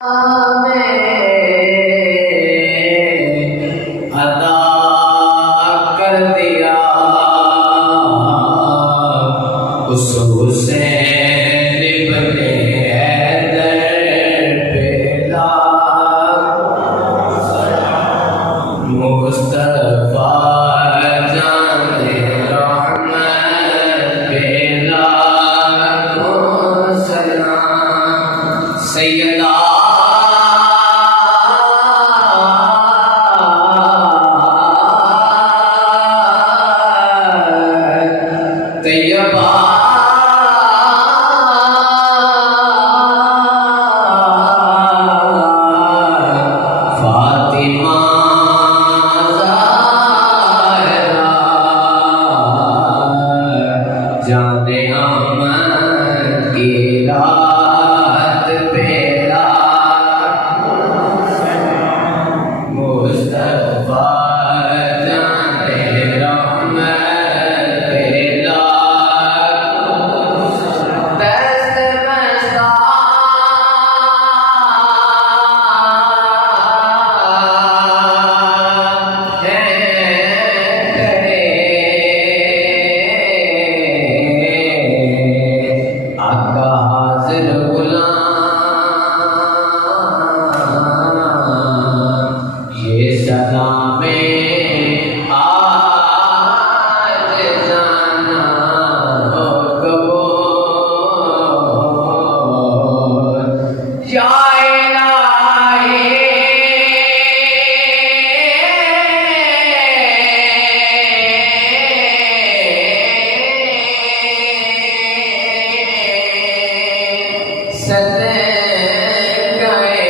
अदा कर दिया उस हुसैन इब्ने हैदर पे मुस्तफा जाने रहमत पे लाखों सलाम। सैयदा तैयबा फातिमा ज़हरा जाने अहमद की रात पे मुस्तफा जाने रहमत पे आका हाजिर गुलाम ये सलामे आज जाना हो कबूल या सदे गए